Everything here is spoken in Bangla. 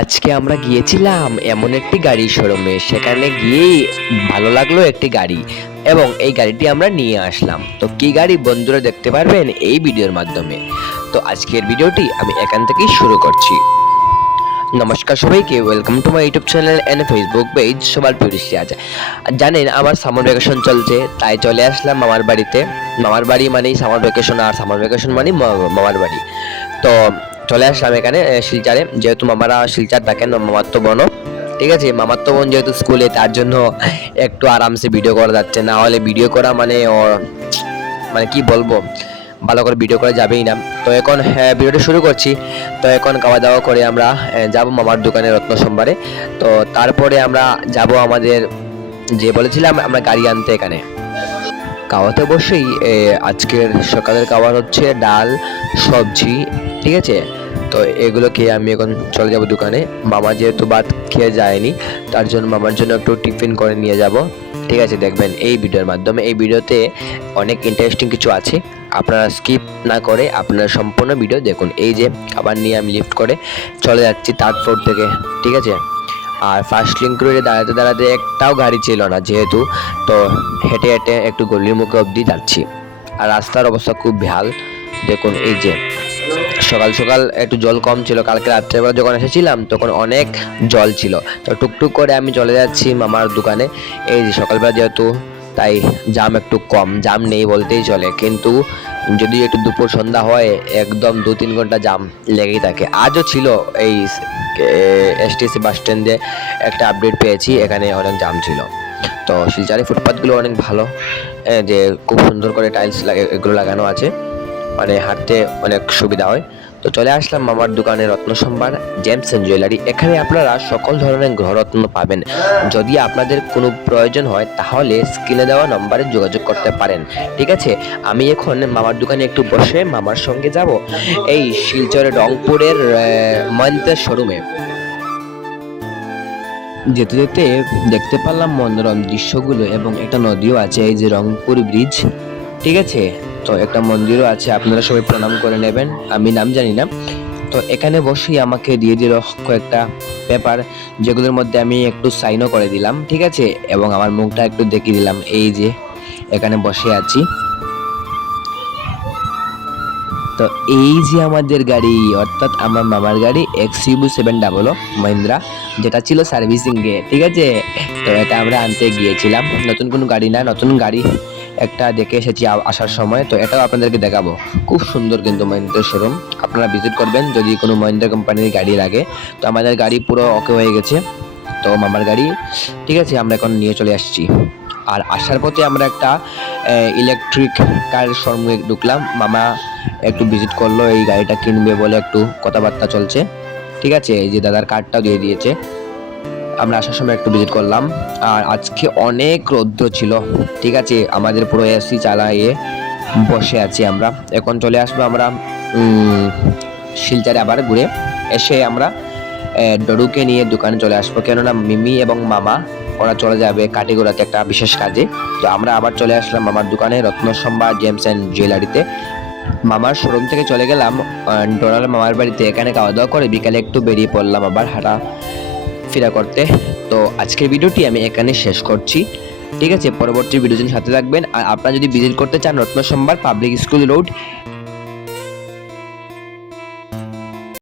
আজকে আমরা গিয়েছিলাম এমন একটি গাড়ির শোরুমে। সেখানে গিয়েই ভালো লাগলো একটি গাড়ি, এবং এই গাড়িটি আমরা নিয়ে আসলাম। তো কি গাড়ি বন্ধুরা দেখতে পারবেন এই ভিডিওর মাধ্যমে। তো আজকের ভিডিওটি আমি এখান থেকেই শুরু করছি। নমস্কার সবাইকে, welcome to my YouTube channel and Facebook page সবার টুরিস্ট। আজ জানেন আমার সামার ভ্যাকেশন চলছে, তাই চলে আসলাম মামার বাড়িতে। মামার বাড়ি মানেই সামার ভ্যাকেশন, আর সামার ভ্যাকেশন মানেই মামার বাড়ি। তো চলে আসলাম এখানে শিলচরে, যেহেতু মামারা শিলচর থাকেন, মামার তো বোনও। ঠিক আছে, মামার তো বোন যেহেতু স্কুলে, তার জন্য একটু আরামসে ভিডিও করা যাচ্ছে, না হলে ভিডিও করা মানে মানে কি বলবো, ভালো করে ভিডিও করা যাবেই না। তো এখন ভিডিওটা শুরু করছি। তো এখন খাওয়া দাওয়া করে আমরা যাব মামার দোকানে রত্ন সোমবারে। তো তারপরে আমরা যাব আমাদের যে বলেছিলাম আমরা গাড়ি আনতে এখানে। খাওয়াতে অবশ্যই আজকের সকালের খাবার হচ্ছে ডাল, সবজি। ঠিক আছে, তো এগুলো খেয়ে আমি এখন চলে যাব দোকানে। মামা যেহেতু ভাত খেয়ে যায়নি, তার জন্য মামার জন্য একটু টিফিন করে নিয়ে যাব। ঠিক আছে, দেখবেন এই ভিডিওর মাধ্যমে। এই ভিডিওতে অনেক ইন্টারেস্টিং কিছু আছে, আপনারা স্কিপ না করে আপনারা সম্পূর্ণ ভিডিও দেখুন। এই যে খাবার নিয়ে আমি লিফট করে চলে যাচ্ছি 3rd ফ্লোর থেকে। ঠিক আছে, আর ফার্স্ট লিঙ্ক রোডে দাঁড়াতে দাঁড়াতে একটাও গাড়ি ছিল না যেহেতু, তো হেঁটে হেঁটে একটু গলির মুখে অবধি যাচ্ছি। আর রাস্তার অবস্থা খুব বেহাল। দেখুন এই যে সকাল সকাল একটু জল কম ছিল, কালকে রাত্রেবেলা যখন এসেছিলাম তখন অনেক জল ছিল। তো টুকটুক করে আমি চলে যাচ্ছি মামার দোকানে। এই যে সকালবেলা যেহেতু, তাই জাম একটু কম, জাম নেই বলতেই চলে। কিন্তু যদি একটু দুপুর সন্ধ্যা হয়, একদম 2-3 ঘন্টা জাম লেগেই থাকে। আজও ছিল। এই এসটিসি বাস স্ট্যান্ডে একটা আপডেট পেয়েছি, এখানে অনেক জাম ছিল। তো শিলচরে ফুটপাথগুলো অনেক ভালো, যে খুব সুন্দর করে টাইলস এগুলো লাগানো আছে, মানে হাঁটতে অনেক সুবিধা হয়। তো চলে আসলাম মামার দোকানে রত্ন সম্ভার জেমস অ্যান্ড জুয়েলারি। এখানে আপনারা সকল ধরনের গ্রহরত্ন পাবেন। যদি আপনাদের কোনো প্রয়োজন হয় তাহলে স্ক্রিনে দেওয়া নম্বরে যোগাযোগ করতে পারেন। ঠিক আছে, আমি এখন মামার দোকানে একটু বসে মামার সঙ্গে যাব এই শিলচরের রংপুরের মহেন্দ্রের শোরুমে। যেতে যেতে দেখতে পারলাম মনোরম দৃশ্যগুলো, এবং একটা নদীও আছে, এই যে রংপুর ব্রিজ। ঠিক আছে, তো একটা মন্দিরও আছে, আপনারা সবাই প্রণাম করে নেবেন, আমি নাম জানি না। তো এখানে বসেই আমাকে দিয়ে দিল কয়েকটা পেপার, যেগুলোর মধ্যে আমি একটু সাইনও করে দিলাম। ঠিক আছে, এবং আমার মুখটা একটু দেখিয়ে দিলাম। এই যে এখানে বসে আছি। তো এই যে আমাদের গাড়ি, অর্থাৎ আমার মামার গাড়ি XUV700 মহিন্দ্রা, যেটা ছিল সার্ভিসিং এ। ঠিক আছে, তো এটা আমরা আনতে গিয়েছিলাম। নতুন কোনো গাড়ি না, নতুন গাড়ি একটা দেখে এসেছি আসার সময়। তো এটাও আপনাদেরকে দেখাবো। খুব সুন্দর কিন্তু মহিন্দ্রার শোরুম, আপনারা ভিজিট করবেন যদি কোনো মহিন্দ্রা কোম্পানির গাড়ি লাগে। তো আমাদের গাড়ি পুরো ওকে হয়ে গেছে, তো মামার গাড়ি। ঠিক আছে, আমরা এখন নিয়ে চলে আসছি। আর আসার পথে আমরা একটা ইলেকট্রিক কার শোরুমে ঢুকলাম। মামা একটু ভিজিট করলো, এই গাড়িটা কিনবে বলে একটু কথাবার্তা চলছে। ঠিক আছে, এই যে দাদার কার্ডটাও দিয়ে দিয়েছে। আমরা আসার সময় একটু ভিজিট করলাম। আর আজকে অনেক রৌদ্র ছিল। ঠিক আছে, আমাদের পুরো এসি চালাইয়ে বসে আছি আমরা। এখন চলে আসবো আমরা শিলচরে, আবার ঘুরে এসে আমরা ডরুকে নিয়ে দোকানে চলে আসবো, কেননা মিমি এবং মামা ওরা চলে যাবে কাটিগড়াতে একটা বিশেষ কাজে। তো আমরা আবার চলে আসলাম মামার দোকানে রত্ন সম্ভার জেমস অ্যান্ড জুয়েলারিতে। মামার শোরুম থেকে চলে গেলাম ডোনাল মামার বাড়িতে। এখানে খাওয়া দাওয়া করে বিকালে একটু বেরিয়ে পড়লাম আবার হাঁটা ফেরা করতে। তো আজকের ভিডিওটি আমি এখানে শেষ করছি। ঠিক আছে, পরবর্তী ভিডিওর জন্য সাথে থাকবেন। আর আপনারা যদি ভিজিট করতে চান রত্ন সম্ভার পাবলিক স্কুল রোড